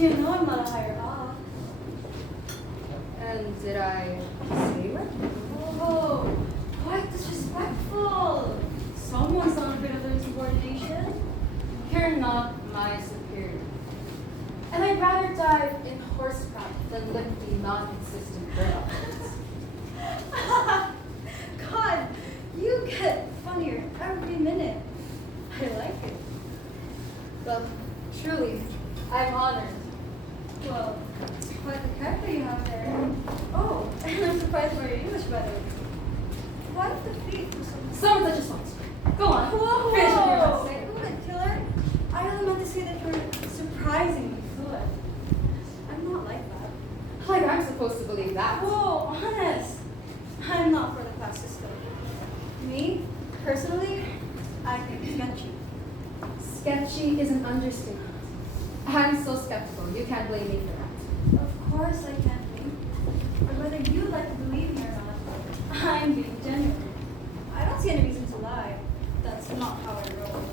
You know I'm not a higher up. And did I say what? Oh, quite disrespectful. Someone's on a bit of insubordination. You're not my superior. And I'd rather dive in horsecraft than lift the non-consistent girl. God, you get funnier every minute. I like it. Well, truly, I'm honored. Well, quite the character you have there. Oh, and I'm surprised by your English, by the way. Quite the feat for someone. Someone such a song. Go on. Whoa! Finish what you're about to say. Fluent, killer. I only meant to say that you're surprisingly fluent. I'm not like that. Like I'm supposed to believe that. Whoa, honest. I'm not for the class system. Me, personally, I think sketchy. Sketchy is an understatement. I'm so skeptical. You can't blame me for that. Of course I can't be. But whether you like to believe me or not, I'm being genuine. I don't see any reason to lie. That's not how I roll.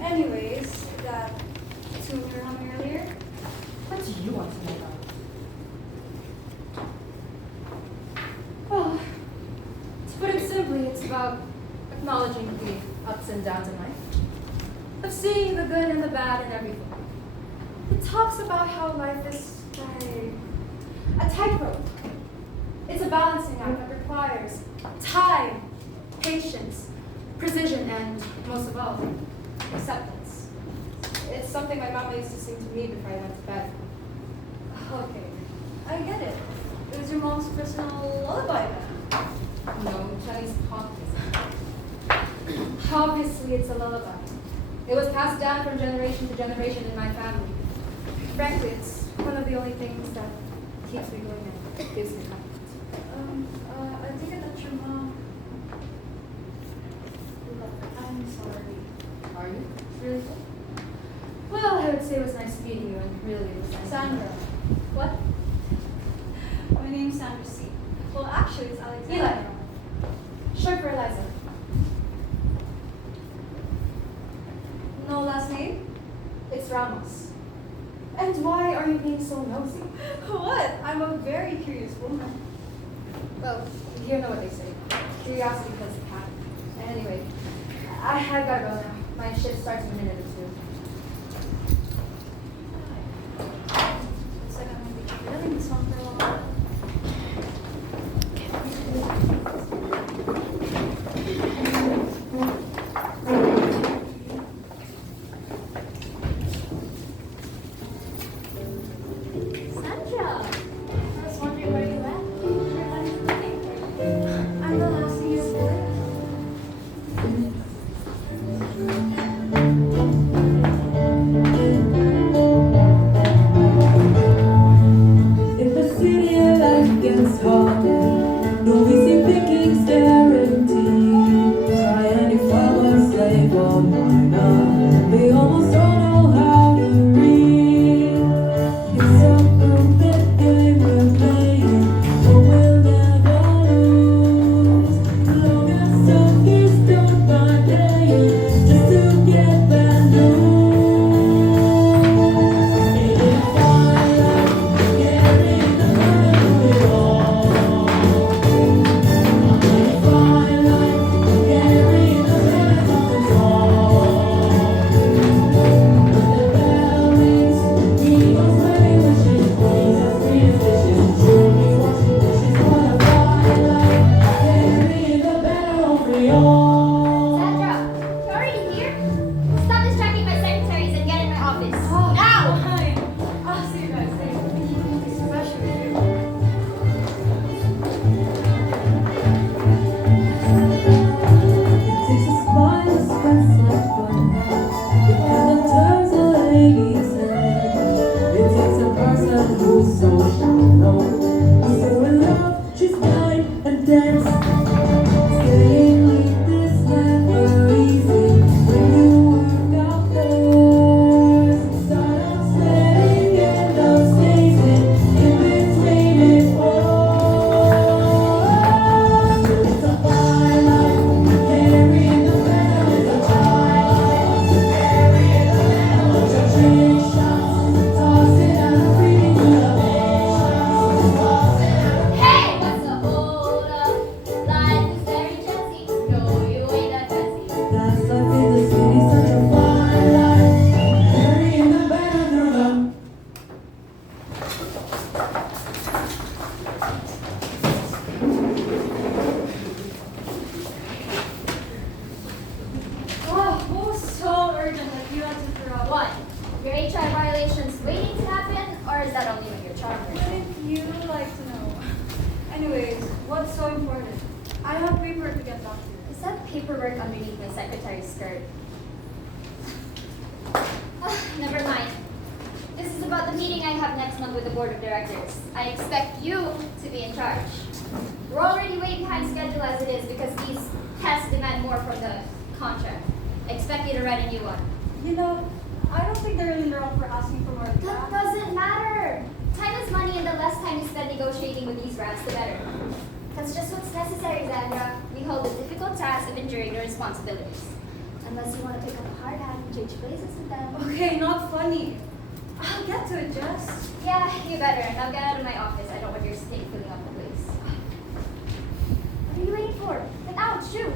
Anyways, that tune we were humming earlier, What do you want to know about it? Well, to put it simply, it's about acknowledging the ups and downs in life, of seeing the good and the bad in everything. It talks about how life is like a tightrope. It's a balancing act that requires time, patience, precision, and most of all, acceptance. It's something my mom used to sing to me before I went to bed. okay, I get it. It was your mom's personal lullaby then. No, Chinese pop music. Obviously, it's a lullaby. It was passed down from generation to generation in my family. Frankly, it's one of the only things that keeps me going and gives me confidence. I think it that's your mom. Look, I'm sorry. Are you? Really? Well, I would say it was nice meeting you, and really it was nice. Sandra. What? My name's Sandra C. Well, actually, it's Alexandra. Eli. Short for Eliza. No last name? It's Ramos. And why are you being so nosy? What? I'm a very curious woman. Well, you know what they say. Curiosity kills the cat. Anyway, I gotta go now. My shift starts in a minute or two. Looks like I'm gonna be drilling this one for a while. Sandra! I was wondering where you went. You're not even looking. I'm the last thing you're for. If the city life gets hard, no easy pickings guaranteed. Try and if I was slave or minor, they almost all know how to read. It's a perfect game we're playing, but we'll never lose. The longest song is done by playing, just to get that news. If I carry the burden of it all, if I carry the burden of it all, when the bell rings, we go play wishes, Jesus frees dishes, Julie washing dishes. What I carry the banner over all. Sandra, you already here? Stop distracting my secretaries and get in my office. Oh, Now! fine. I'll see you guys later. Especially you. It takes a smile to express like fun. It kind of turns a lady's head. It takes a person who's so shallow, who's so in love, she's blind and deaf. Staying like this never easy when you work out first. Start out sweating, end up sneezing, in between it all. It's a fine life, carrying the banner. It's a fine life, carrying the banner. Watch your trick shots, toss You like to know. Anyways, what's so important? I have paper to get back to you. Is that paperwork underneath my secretary's skirt? Never mind. This is about the meeting I have next month with the board of directors. I expect you to be in charge. We're already way behind schedule as it is because these tests demand more from the contract. I expect you to write a new one. You know, I don't think they're really wrong for asking for more than That that. doesn't matter. Time is money, and the less time you spend negotiating with these rats, the better. That's just what's necessary, Xandra. We hold the difficult task of enduring the responsibilities. Unless you want to pick up a hard hat and change places with them. Okay, not funny. I'll get to it, Jess. Yeah, you better. Now get out of my office. I don't want your stink filling up the place. What are you waiting for? Get out, shoot!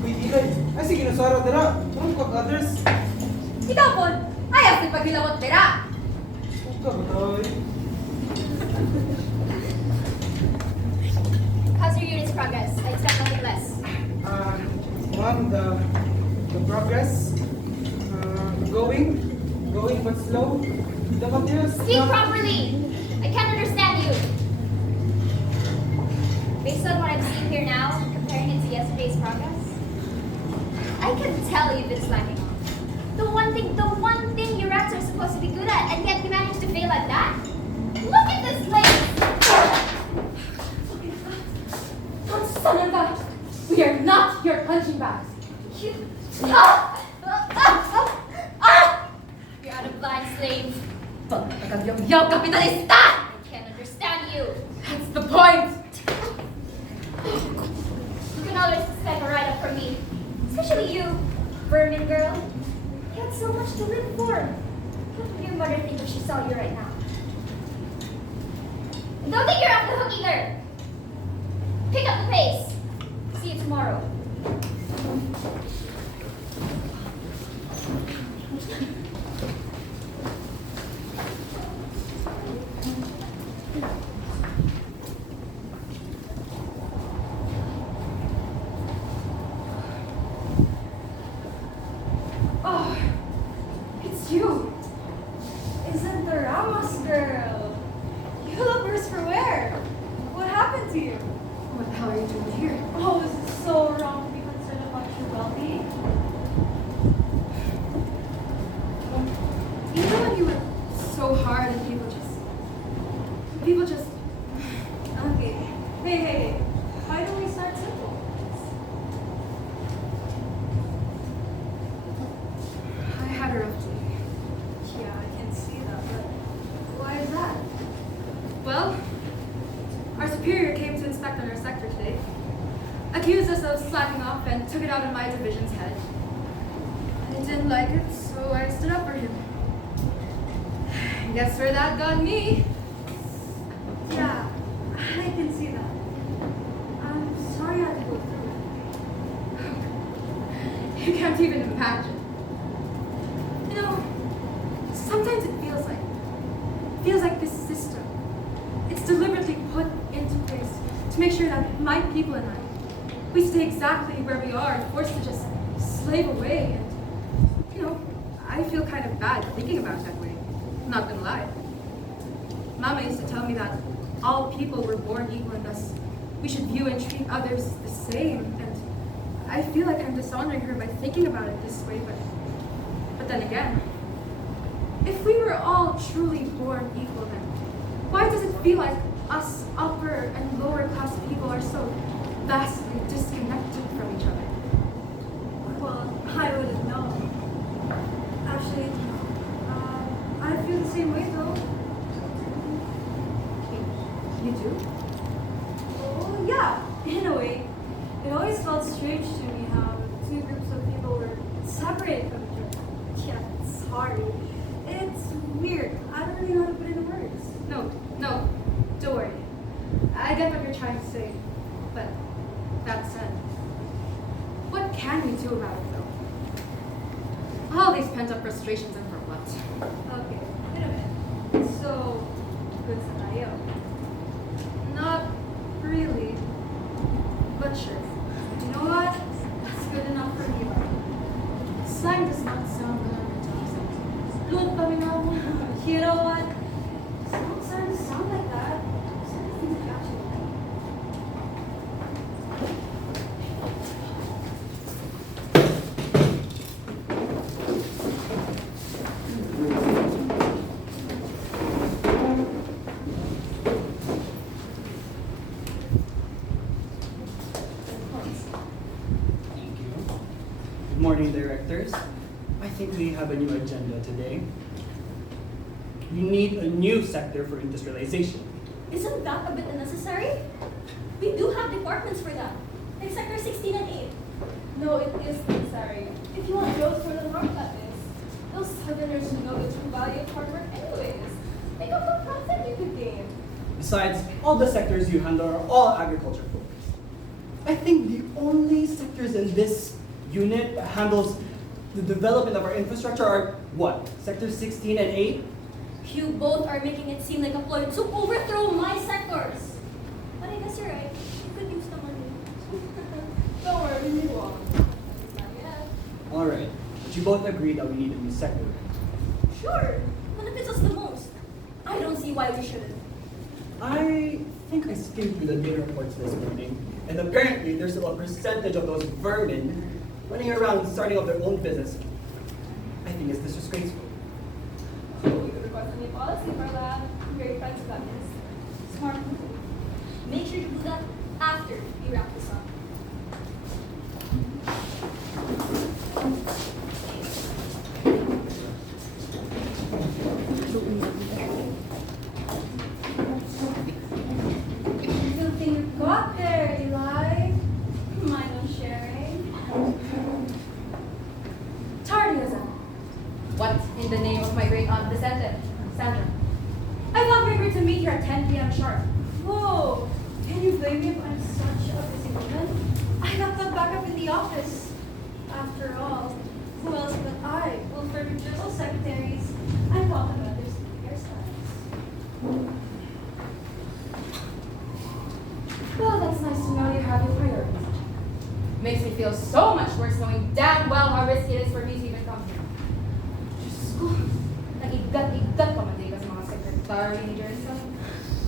Uy, Dilay. Ay, sige na, Sarah, dara. Turun ko others. Ikaw po, ayaw si paghilawot dira. Huwag ka ba, tay? How's your unit's progress? I expect nothing less. Ma'am, the progress, going but slow. The materials. Speak properly! I can't understand you. Based on what I'm seeing here now, comparing it to yesterday's progress, I can tell you've been slacking off. The one thing your rats are supposed to be good at, and yet you managed to fail at that? Look at this place! Don't son of a... We are not your punching bags. You... You're out of blind slave. Pagkagyaw kapitalista! I can't understand you. That's the point! You can always expect a write-up from me. Especially you, vermin girl. You had so much to live for. What would your mother think if she saw you right now? And don't think you're off the hook either. Pick up the pace. See you tomorrow. Oh, it's you. Isn't the Ramos girl? You look worse for wear. What happened to you? What the hell are you doing here? Oh, is it so wrong to be concerned about your well-being? You know when you were so hard and people just... Okay. Hey. Why don't we start simple? I had a rough day. Yeah, I can see that, but why is that? Well, our superior came to inspect on our sector today, accused us of slacking off and took it out on my division's head. I didn't like it, so I stood up for him. Guess where that got me? Yeah, I can see that. I'm sorry I had to go through it. You can't even imagine. You know, sometimes it feels like this system, it's deliberately put into place to make sure that my people and I, we stay exactly where we are and forced to just slave away. And, you know, I feel kind of bad thinking about it that way. I'm not gonna lie. Mama used to tell me that all people were born equal and thus we should view and treat others the same. And I feel like I'm dishonoring her by thinking about it this way, but then again, if we were all truly born equal, then why does it feel like us upper and lower class people are so vastly disconnected from each other? Well, I wouldn't know. Actually, I feel the same way though. You do? Oh, yeah, in a way. It always felt strange to me how two groups of people were separated from each other. Yeah, sorry. It's weird. I don't really know how to put it into words. No, don't worry. I get what you're trying to say, but that said, what can we do about it though? All these pent-up frustrations and for what? Okay, wait a minute. So, good scenario. You know what? It's not starting to sound like that. It's starting to catch you. Thank you. Good morning, directors. I think we have a new agenda today. We need a new sector for industrialization. Isn't that a bit unnecessary? We do have departments for that, like Sector 16 and 8. No, it is necessary. If you want growth for the north, that is. Those southerners should know the true value of hard work anyways. Think of the profit you could gain. Besides, all the sectors you handle are all agriculture focused. I think the only sectors in this unit that handles the development of our infrastructure are what? Sectors 16 and 8? You both are making it seem like a ploy to overthrow my sectors. But I guess you're right. You could use the money. Don't worry, we move on. Not yet. Alright, but you both agree that we need a new sector. Sure, benefits us the most. I don't see why we shouldn't. I think I skimmed through the data reports this morning, and apparently there's a percentage of those vermin running around starting up their own business. I think it's disgraceful. So we could request a new policy for lab. I'm very friends with that is. Smart move. Make sure to do that after we wrap this up. Good thing you got there, Eli. Mind on sharing? Tardyism. What in the name of my great aunt descendant, Sandra? I thought we agreed to meet here at 10 p.m. sharp. Whoa! Can you blame me if I'm such a busy woman? I got the backup in the office. After all, who else but I will furnish drizzle secretaries and welcome others to hairstyles? Well, that's nice to know you have your priorities. Makes me feel so much worse knowing damn well how risky it is for me to even come here. Diyos ko, nag-igat-igat pa man sa mga secretary ni Jerissa.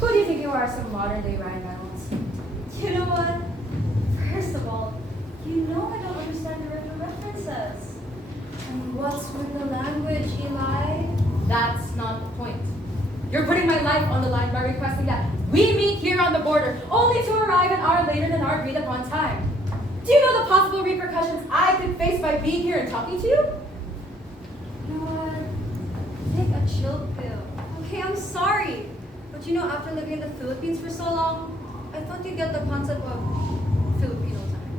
Who do you think you are, some modern-day Ryan Reynolds? You know what? First of all, you know I don't understand the references. And what's with the language, Eli? That's not the point. You're putting my life on the line by requesting that we meet here on the border, only to arrive an hour later than our agreed upon time. Do you know the possible repercussions I could face by being here and talking to you? You know what? Take a chill pill. Okay, I'm sorry. But you know, after living in the Philippines for so long, I thought you'd get the concept of Filipino time.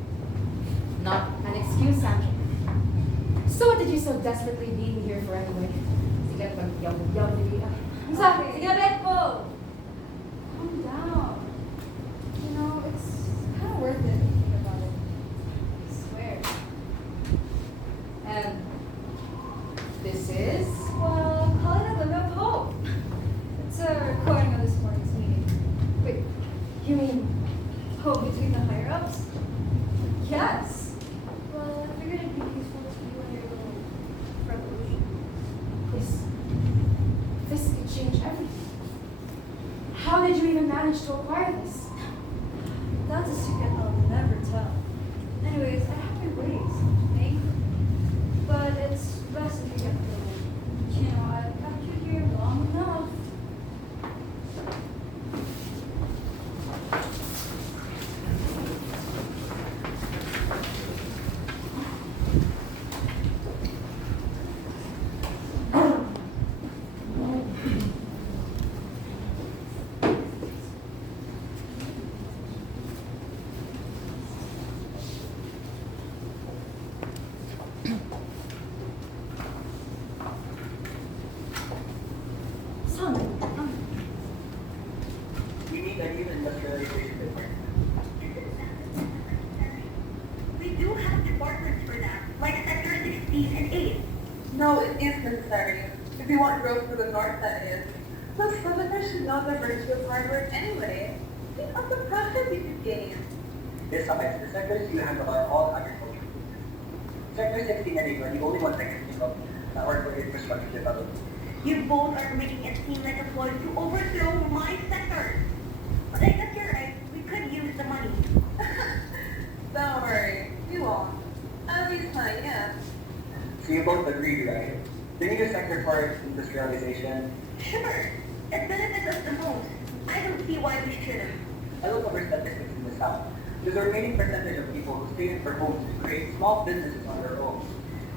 Not an excuse, Sandra. So what did you so desperately need me here for anyway? Sige, mag-yaw-yaw na dito. Ang sabi, sige, bet ko! Calm down. You know, it's kind of worth it if you think about it. I swear. And this is? Well, call it a glimmer of hope. It's a recording of this morning's meeting. Wait, you mean Hope between the higher-ups? Yes. Well, I figured it'd be useful to you and your little revolution. this could change everything. How did you even manage to acquire this? That's a secret I'll never tell. Anyways, I have my ways, I think. But it's best if you get the You know, I've kept you here long enough. We need a new industrialization department. We do have departments for that, like Sector 16 and 8. No, it is necessary. If we want growth for the north, that is. Plus, Southerners should know the virtue of hard work anyway. Think of the profit you could gain. Besides, the sectors you handle are all agriculture. Sector 16 and 8 are the only ones that can think of that work for infrastructure development. You both are making it seem like a ploy to overthrow my sector. But I guess you're right. We could use the money. Don't worry, we won't. At least not yet. So you both agree, right? The need a sector for industrialization. Sure. It benefits us the most. I don't see why we shouldn't. I look over statistics in the South. There's a remaining percentage of people who stay in their homes to create small businesses on their own.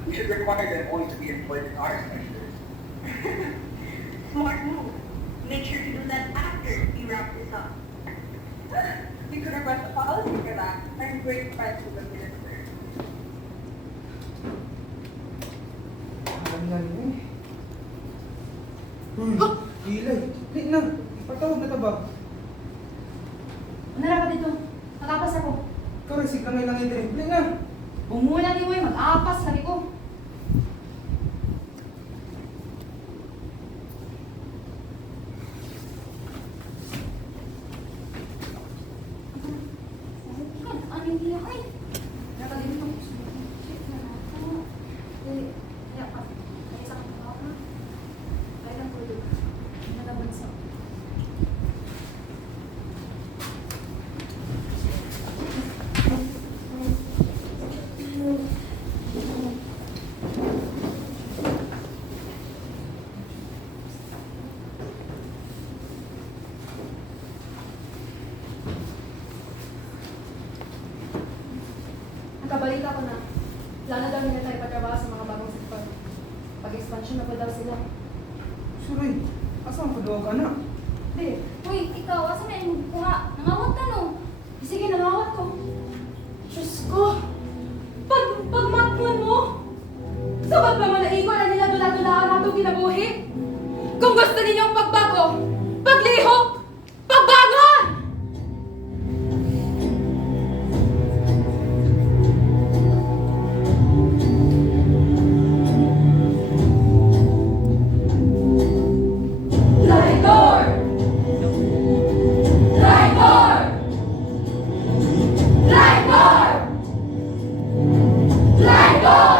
We should require them only to be employed in our sectors. Smart move. Make sure to do that after we wrap this up. You could request a policy for that. I'm great friends with the minister. Alam na rin eh. Ilay. Late na. Ipatawag na ba? Ano na ka dito? Nakapas ako. Ikaw receive lang ngayon lang yung drink. Late na. Bumula ni Uy, mag-aapas, sabi ko. Ano yung gila ko eh? Nakalimutan ko. Nakabalita ko na plano daw nila tayo patrabaho sa mga bagong sektor. Pag-expansion na po daw sila. Suray. Asaan ko daw ka na? Hindi. Uy, ikaw, asa na yung kuha? Nangawat ka no? Sige, nangawat ko. Diyos ko! Pagmatman mo! Sabat ba malaigo na nila dula-dulaan ang itong kinabuhi? Kung gusto ninyong pagbago, paglihok, pagbangon! Traitor! Traitor! Traitor! Traitor!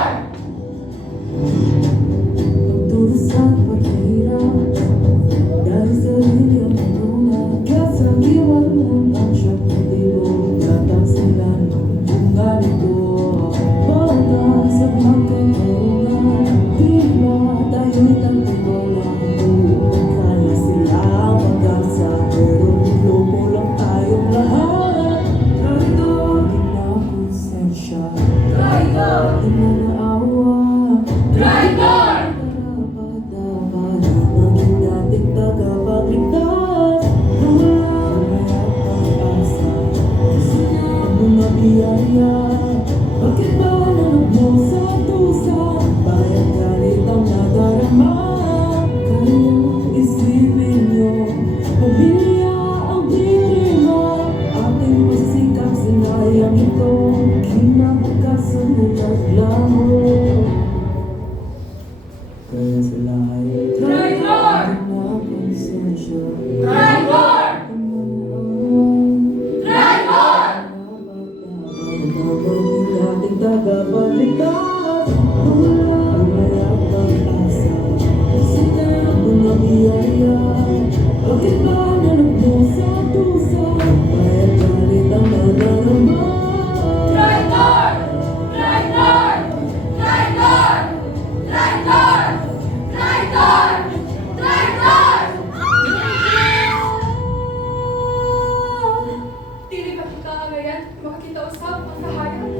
Pagdurusan, paghihirap dahil sa sarili ang panuna. Kasagiwan ng ang siyang motibo. Gatang sila ng bunga nito. Bawat sa magkakarungan, di ba tayo'y nagtiwalang buong kaya sila mag-asa. Pero lupo lang tayong lahat. Traitor, kinakonsensya. Traitor! Inanaawa. Traitor! Dapat maging dating tagapagligtas na wala pag-asa. Kasi ang mga biyaya, bakit ba nanap mo sa tusa? Bayang galit ang nadarama. Kaya isipin nyo, pamilya ang biktima. Ating pasisikap sinayang ito, kinabukasan ng reklamo. Kaya sila ay Traitor! nakonsensya. Traitor! Traitor! Maging dating tagapagligtas na wala umayag pag-asa. Sila ang mga biyaya, bakit ba nanap mo sa tusa? Kaya galit ang nadarama. Traitor! Traitor! Traitor! Traitor! Traitor! Traitor! Dili ba kita agayan? Makakita usap ang kahayag.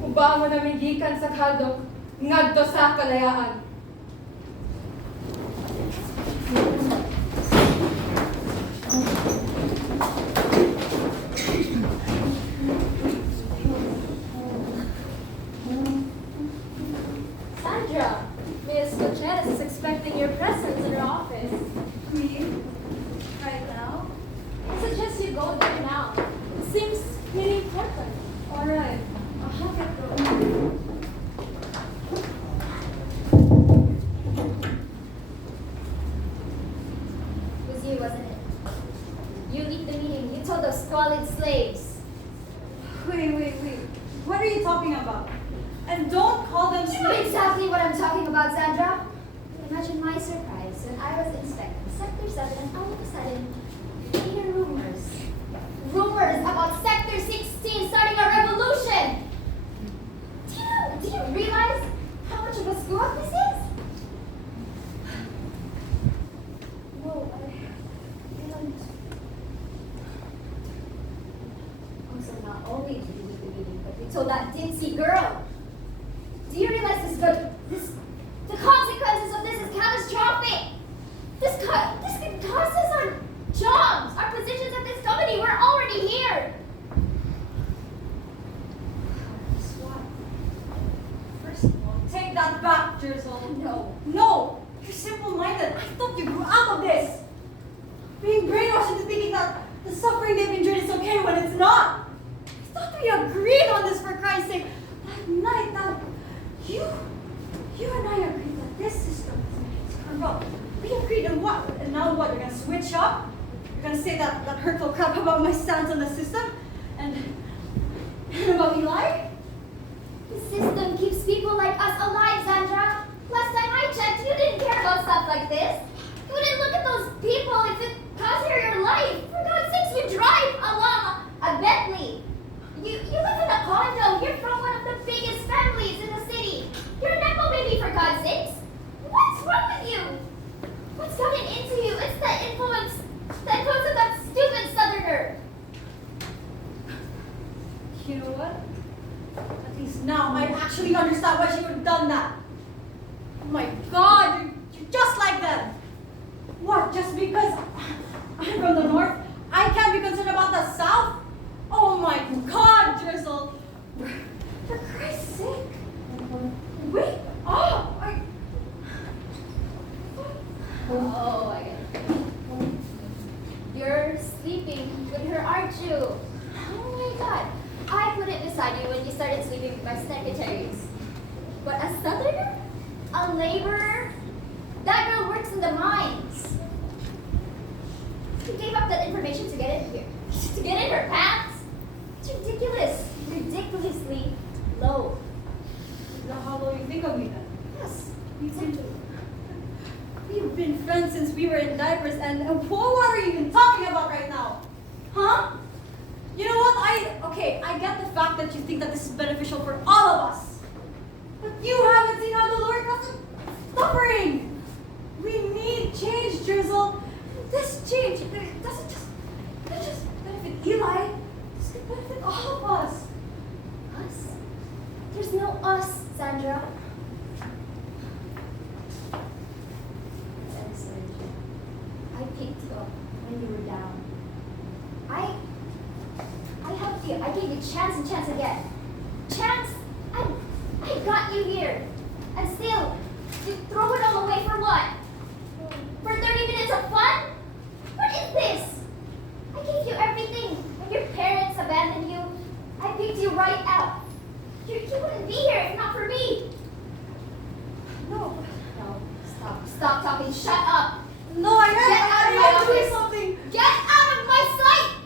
Kung ba mo namigikan sa kadok, ngadto sa kalayaan. Sandra, Miss Gutierrez is expecting your presence in her office. Me? Right now? I suggest you go there now. It seems really important. Alright. I'll have it go. It was you, wasn't it? You lead the meeting. You told us squalid slaves. Wait. What are you talking about? And don't call them You know slaves. exactly what I'm talking about, Sandra. Imagine my surprise when I was inspecting Sector 7 and all of a sudden, I hear rumors. Rumors about Sector 16 starting a revolution! Do you realize how much of a screw up this is? No, I don't. Also, not only did we leave the meeting, but we told that ditzy girl. Do you realize the consequences of this is catastrophic? This could cost us our jobs, our positions at this company. We're already here. First of all, take that back, Drizzle. No. No! You're simple-minded. I thought you grew out of this. Being brainwashed into thinking that the suffering they've endured is okay when it's not. I thought we agreed on this, for Christ's sake. That night, you and I agreed that this system is corrupt. We agreed on what? And now what? You're gonna switch up? You're gonna say that hurtful crap about my stance on the system? And about Eli? The system keeps people like us alive, Sandra. Last time I checked, you didn't care about stuff like this. You wouldn't look at those people if it cost you your life. For God's sakes, you drive along a Bentley. You live in a condo. You're from one of the biggest families in the city. You're a Nepo baby, for God's sakes. What's wrong with you? What's gotten into you? It's the influence of that stupid southerner. You know what? At least now I actually understand why she would have done that. Oh my God, you're just like them. What, just because I'm from the north, I can't be concerned about the south? Oh my God, Drizzle. For Christ's sake. Wake up! Oh, I get it. You're sleeping with her, aren't you? Oh my God. I put it beside you when you started sleeping with my secretaries. But a southerner? A laborer? That girl works in the mines. You gave up that information to get in here. To get in her pants? It's ridiculous. Ridiculously low. Is that how low you think of me then? Yes. We've been friends since we were in diapers, and what are you even talking about right now? Huh? You know what? I get the fact that you think that this is beneficial for all of us. But you haven't seen how the Lord has us suffering. We need change, Drizzle. This change, it doesn't just benefit Eli. This could benefit all of us. Us? There's no us, Sandra. I picked you up when you were down. I helped you. I gave you chance and chance again. Chance? I got you here. And still, you throw it all away for what? For 30 minutes of fun? What is this? I gave you everything. When your parents abandoned you, I picked you right out. You wouldn't be here if not for me. No, stop talking. Shut up. No, I'm doing something. Get out of my sight!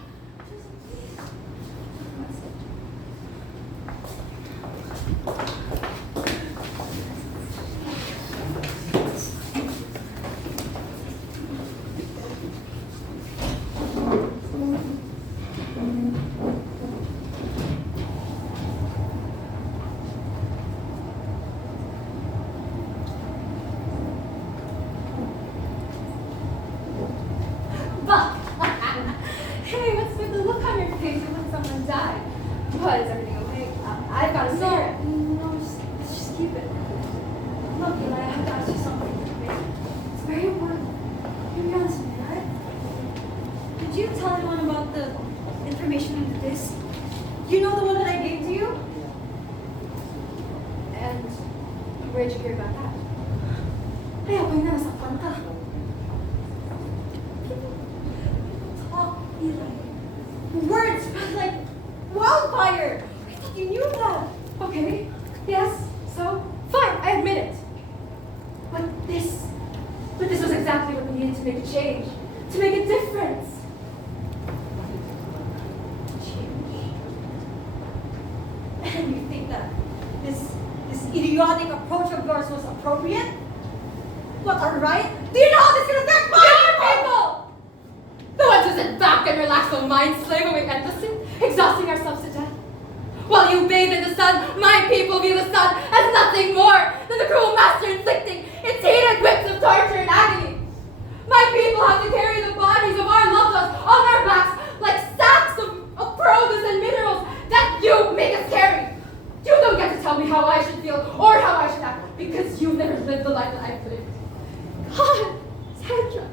Hey, what's with the look on your face when someone died? What, is everything okay? I've got a cigarette. No, just keep it. Look, Eli, I have to ask you something. It's very important. You be honest with me, alright? Did you tell anyone about the information in the disc? You know the one that I gave to you? And where'd you hear about that? Ay, ako na, nasaktan ka. Talk, Eli. Words spread like wildfire. I thought you knew that. Okay, yes, so, fine, I admit it. But this was exactly what we needed to make a change, to make a difference. And you think that this idiotic approach of yours was appropriate? What, alright? Do you know how this can affect my People! The ones who sit back and relax on minds, slave away endlessly, exhausting ourselves to death. While you bathe in the sun, my people view the sun as nothing more than the cruel master inflicting its heated whips of torture and agony. My people have to carry the bodies of our loved ones on our backs like sacks of produce and minerals that you make us carry. You don't get to tell me how I should feel or how I should act because you've never lived the life that I've lived. God, Sandra,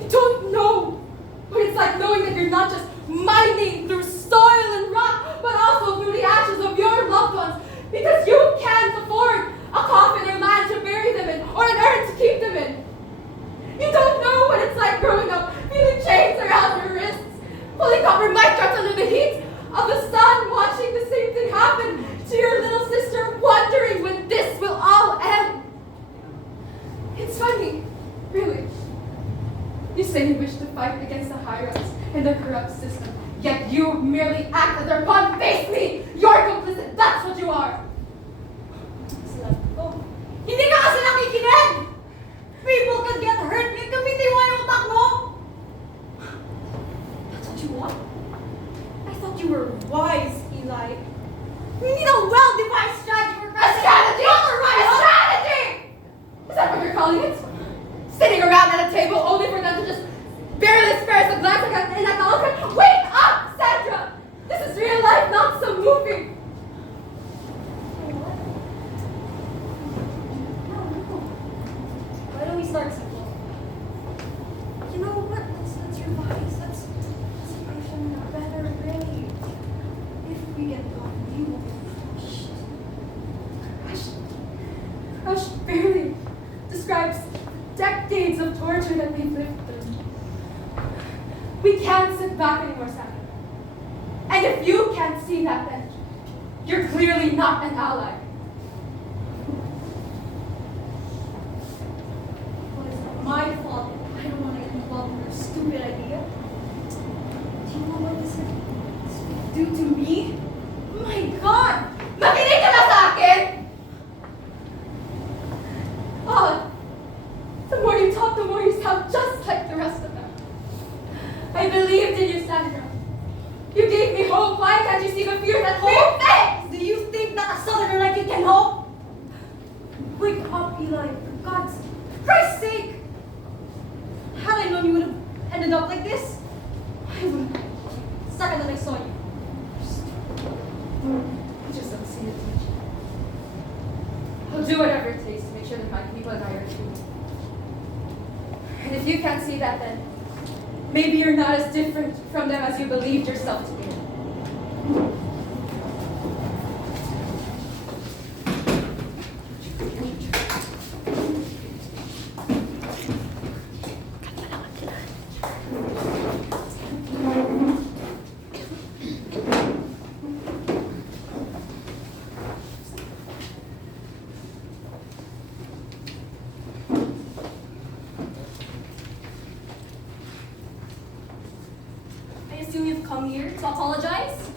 you don't know what it's like knowing that you're not just mining through soil and rock, but also through the ashes of your loved ones because you can't afford a coffin or land to bury them in or an urn to keep them in. You don't know what it's like growing up, feeling chains around your wrists, pulling copper mic drops under the heat of the sun, watching the same thing happen to your little sister, wondering when this will all end. It's funny, really. You say you wish to fight against the higher-ups and the corrupt system, yet you merely act as their pawn. Face me! You're complicit, that's what you are! Oh, hindi ka kasi nakikinig! People could get hurt. May gamitin mo yung utak mo! That's what you want? I thought you were wise, Eli. We need a well-devised strategy for A strategy! A strategy! Is that what you're calling it? Sitting around at a table only for them to just barely spare us a glance and acknowledgement? Wake up, Sandra! This is real life, not some movie! Why don't we start simple? You know what? Let's revise. Let's situation in a better way. If we get caught, we will be crushed. Rush barely describes decades of torture that we've lived through. We can't sit back anymore, Sandra. And if you can't see that, then you're clearly not an ally. Well, it's not my fault. I don't want to get involved in your stupid idea. Do you know what this would do to me? My God! Makinig ka na sa akin! Oh, the more you talk, the more you sound just like the rest of them. I believed in you, Sandra. You gave me hope. Why can't you see the fear that hope makes? Do you think that a southerner like you can hope? Wake up, Eli, for God's Christ's sake! Had I known you would have ended up like this, I would have. Second that I saw you. I just don't see it. I'll do whatever it takes to make sure that my people and I are true. And if you can't see that, then maybe you're not as different from them as you believed yourself to be. I assume you've come here to apologize?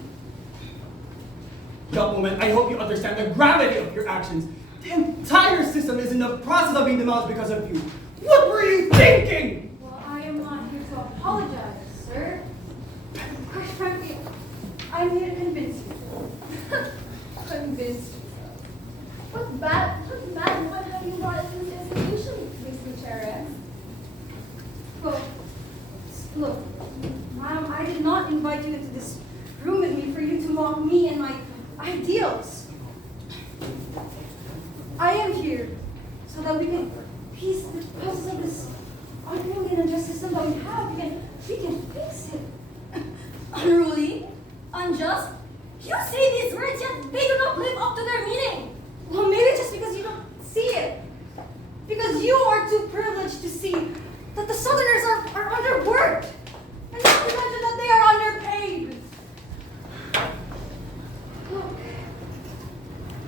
Young woman, I hope you understand the gravity of your actions. The entire system is in the process of being demolished because of you. What were you thinking? Well, I am not here to apologize, sir. Quite frankly, I'm here to convince you. Convinced. What bad what have you brought to this institution, Miss Gutierrez? Well, look, ma'am, I did not invite you into this room with me for you to mock me and my ideals. I am here so that we can piece the puzzles of this unruly and unjust system that we have. We can fix it. Unruly? Unjust? You say these words, yet they do not live up to their meaning. Well, maybe just because you don't see it. Because you are too privileged to see that the Southerners are underworked. And not to mention that they are underpaid. Look,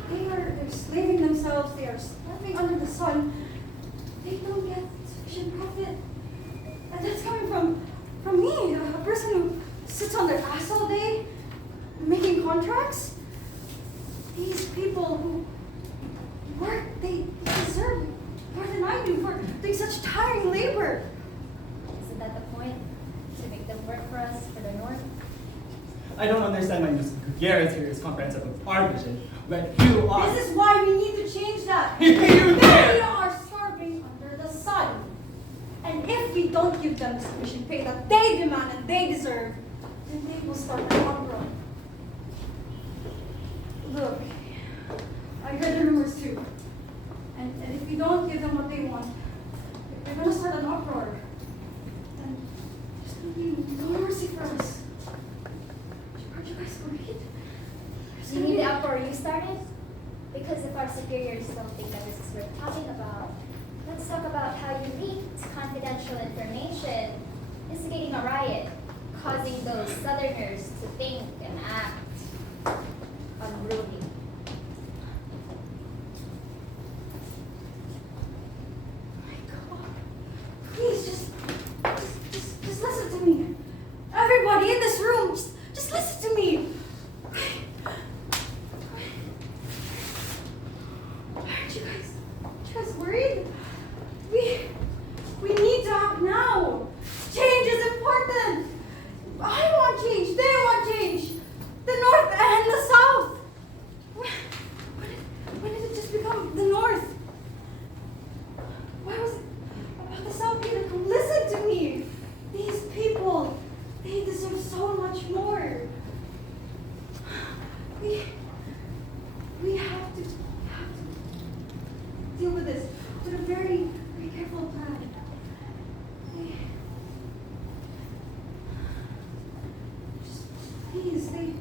they're slaving themselves, they are starving under the sun. They don't get sufficient profit. And that's coming from me, a person who sits on their ass all day, making contracts. These people who work, they deserve more than I don't understand why Ms. Gutierrez here is comprehensive of our vision, but you are. This is why we need to change that. You there! They are starving under the sun. And if we don't give them the sufficient pay that they demand and they deserve, then they will start an uproar. Look, I heard the rumors too. And if we don't give them what they want, they're going to start an uproar. And there's going to be no mercy for us. Aren't you guys worried? You mean the uproar you started? Because if our superiors don't think that this is worth talking about, let's talk about how you leaked confidential information, instigating a riot, causing those Southerners to think and act unruly. Please, just listen to me. Everybody in this room, just listen to me. Aren't you guys worried? We need to act now. Change is important. I want change. They want change. The North and the South. When did it just become the North? Why was it about the South either? Come listen to me. These people, they deserve so much more. We have to deal with this with a very, very careful plan. Please, they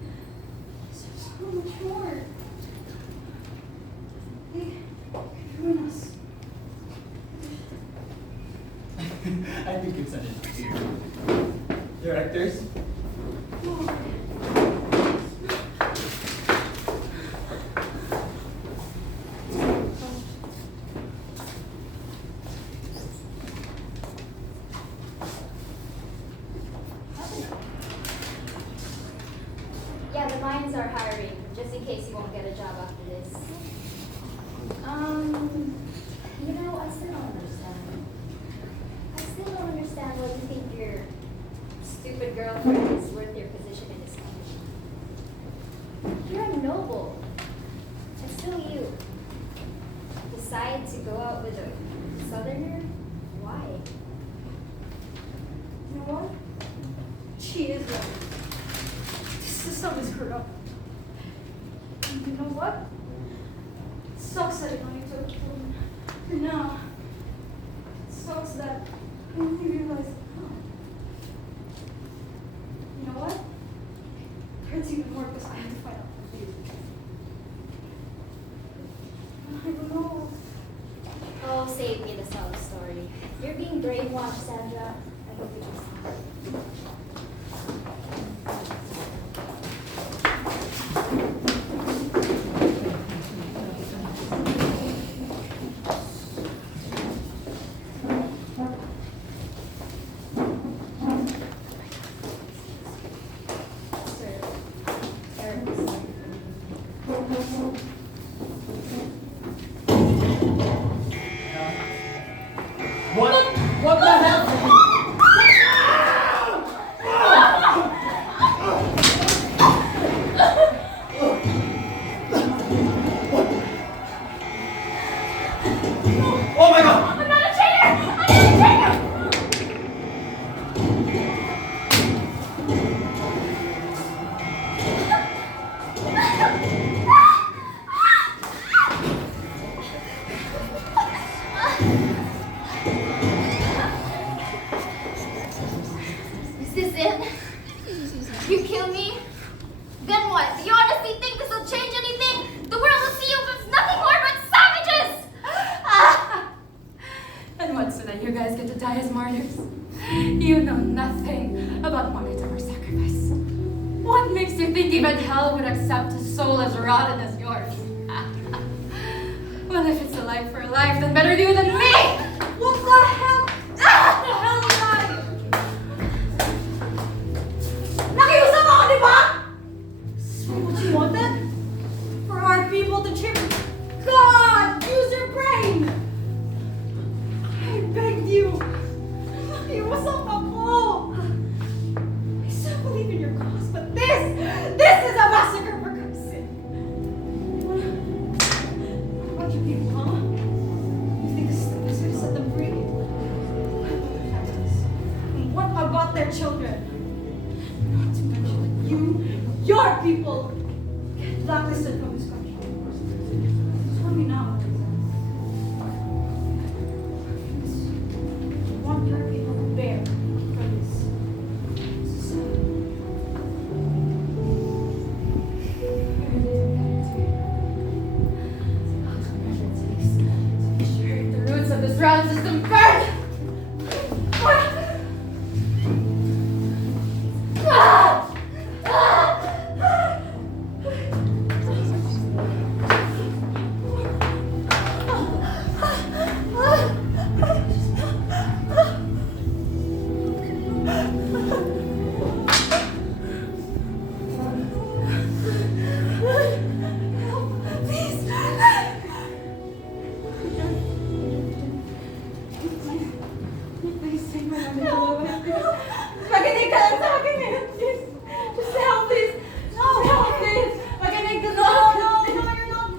deserve so much more. They could ruin us. I think you've said it here. Directors? Yeah, the mines are hiring, just in case you won't get a job after this. You know, I still don't understand. I still don't understand why you think your stupid girlfriend is worth your position in this company. You're a noble, and still you decide to go out with a Southerner? Why? You know what? She is right. This system is screwed up. And you know what? It sucks that it only took for now. It sucks that I only realized. You know what? It hurts even more because I have to find out from you. I don't know. Oh, save me the sob story. You're being brainwashed, Sandra. I hope you just What the hell? Oh my God! I'm not a traitor! I'm not a traitor! Is this it? You kill me? Then what? Do you honestly think this will change anything? The world will see you as nothing more but savages! And what, so that you guys get to die as martyrs? You know nothing about martyrdom or sacrifice. What makes you think even hell would accept a soul as rotten as yours? Well, if it's a life for a life, then better you than me! What the hell? The hell was I? Nakiusap ako, di ba? This is what you wanted? For our people to cheer. God, use your brain! I begged you. Nakiusap ako. I still believe in your cause, but this your people get blacklisted from this country. Tell me now. Want your people to bear from this society. The roots of this round system burn! Please take my money. Makinig ka lang sa akin ngayon, please. Just help, please. No, help, please. Makinig ka lang. No, you're not.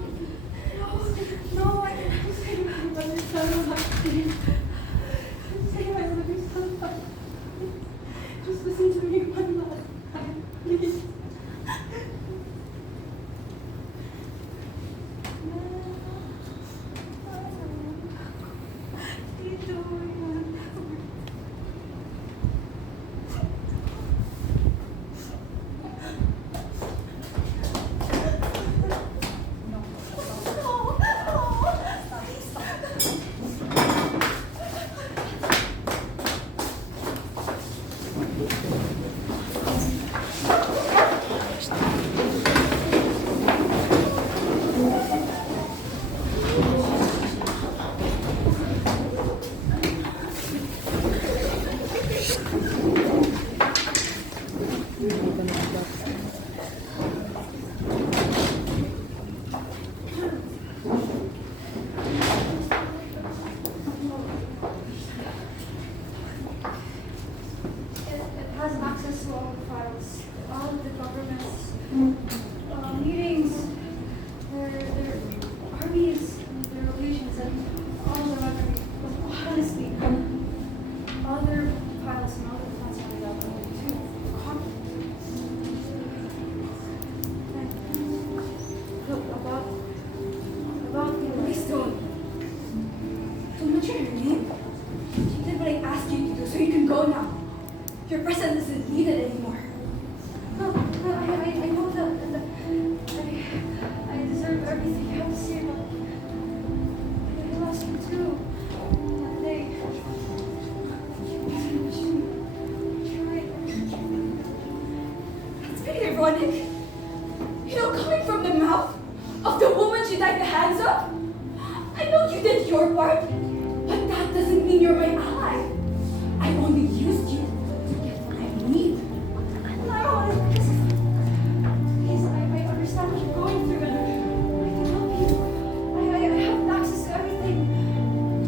No, I can't. Just take my money. Please. Just take my money. Just listen to me one last time, please. It has access to all the files, all of the government's meetings, their armies, and their relations, and all the record. But honestly, all their files and all the plans are made up only two copies. Look, about the Waystone. Don't mention her name. She did what I asked you to do, so you can go now. Your presence isn't needed anymore. No, I know that I deserve everything you have to say, but I lost you too. One day. It's pretty ironic. You know, coming from the mouth of the woman she tied the hands of. I know you did your part, but that doesn't mean you're my ally. I only used you to get what I need. And I don't want to please, I understand what you're going through and I can help you. I have access to everything.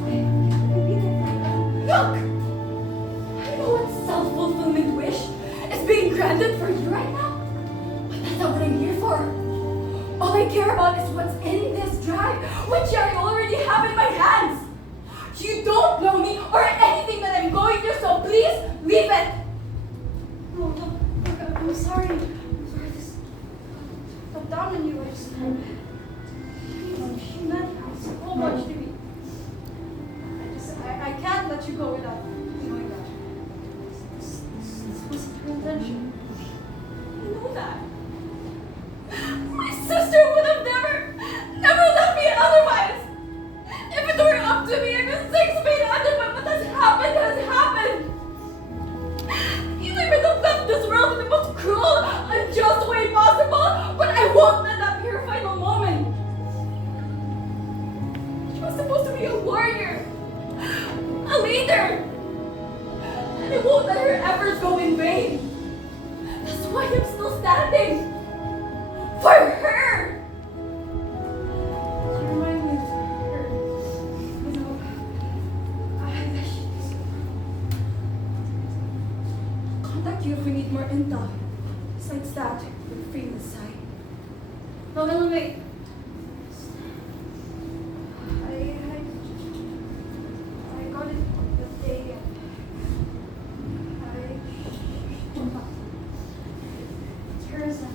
I can be there for you. Look! I know what self-fulfillment wish is being granted for you right now, but that's not what I'm here for. All I care about is what's in this drive, which I already have in my hands. You don't know me or anything that I'm going through, so please leave it. No, look, I'm sorry. I'm sorry. I just got down on you. You meant so much to me. I can't let you go without doing that. This wasn't your intention. I know that. My sister would have never left me otherwise. If it were up to me, I could 6 feet under, but what has happened. You might have left this world in the most cruel, unjust way possible, but I won't let that be her final moment. She was supposed to be a warrior, a leader, and I won't let her efforts go in vain. That's why I'm still standing. For her! You remind me of her. You know, I should contact you if we need more intel. Besides that, we're free on the side. No, wait. I got it the day and it's hers and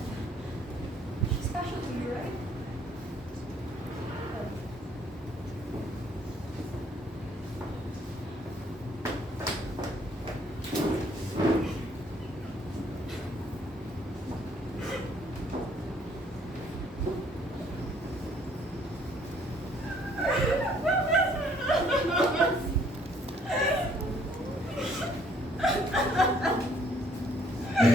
Thank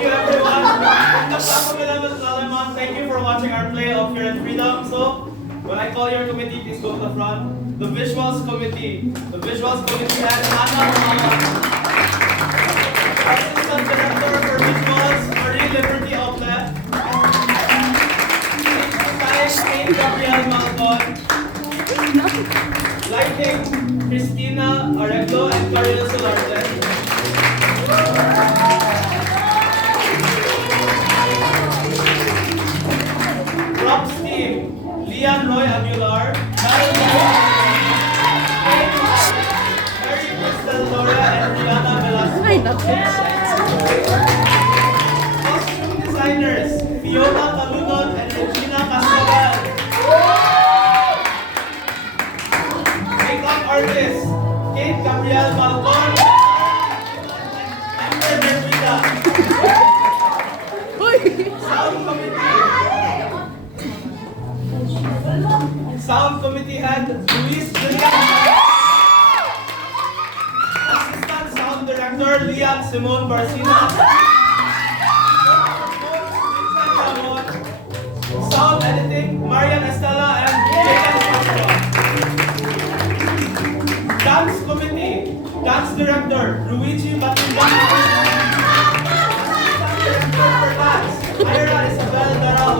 you everyone. In the behalf of Lalemant, thank you for watching our play of Fear and Freedom. So, when I call your committee, please go to the front. The Visuals Committee. The Visuals Committee has Hannah, Assistant Director for Visuals, Marie Liberty Outlet. Science, Gabriel Malcon. Lighting, Christina Arreglo and Carlos Solarte. Props team, Lian Roy Aguilar, Mary Crystal Laura and Rihanna Velasco. Costume designers, Fiona Talunon and Regina Cascabel. Makeup artist, Kate Gabriel Malcon and Amber Mervida. Sound committee head Luis Julian. Assistant sound director Lian Simone Barcina. Sound editing Marian Estela and Jacob Castro. Dance committee dance director Luigi Batinda. Assistant director for dance Ira Isabel Darao.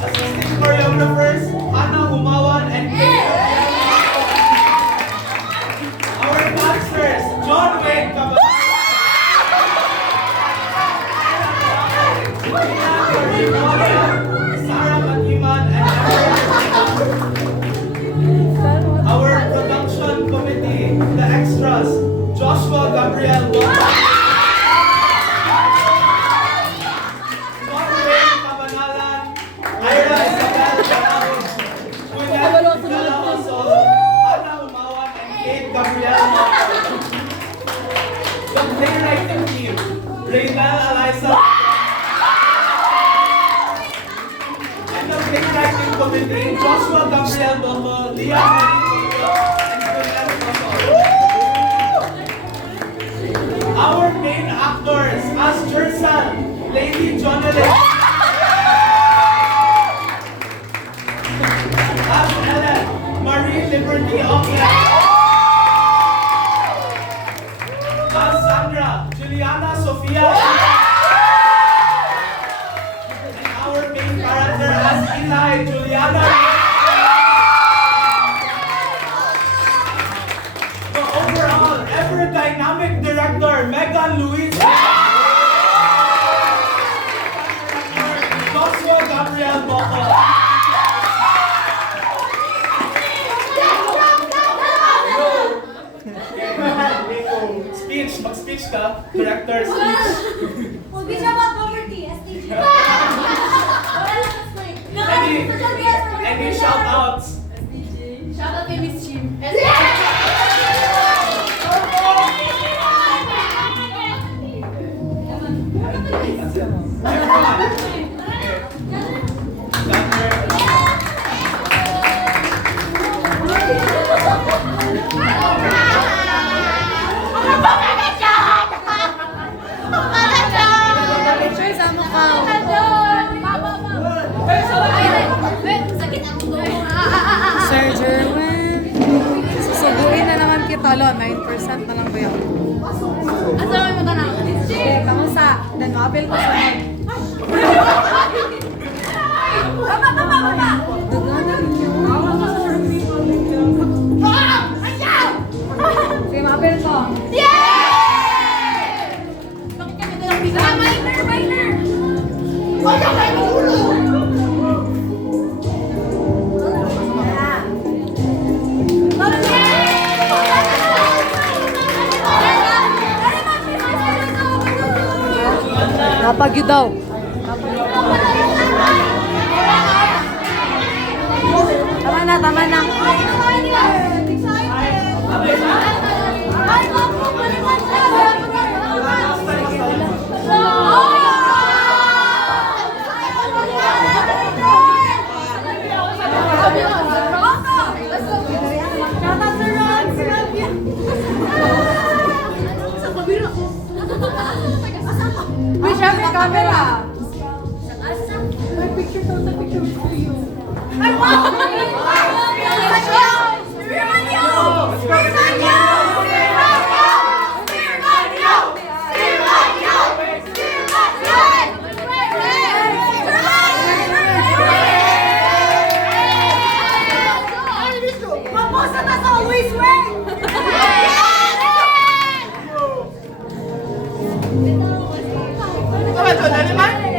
Assistant choreographers, Hannah Humawan and Kate. Our dancers, John Wayne Cabal. Sarah Matiman and Emery. Our production committee, the extras, Joshua Gabriel Wata. Ira Isabel Darao, Gwyneth Galaoso, Hannah Humawan, and Kate Gabriel Malcon. The playwriting team, Raynel Eliza. And the playwriting committee, Joshua Gabriel Boco, Leah Marie and Gwyneth Boco. Our main actors, as Jersan, Lady Jonathan. As Ellen, Marie Liberty Outlet. As Sandra, Juliana Sofia. And our main character as Eli, Juliana. The overall, ever dynamic director, Megan Louise. Joshua Gabriel Boco. Speech, mag-speech ka, director, speech. Picture sa mukha. Sir Jerwin, susubuin na naman kita, lo. 9% na lang ba yun? Asawa mo ka na. Okay, kamusta? Dan mapil ko sa mag. Baba! Daganan niyo. Sige, mapil ko. Bakit kami nalang bigla? Minor! Napagyo daw. Tama na. Uy, syempre, camera. Lalemant?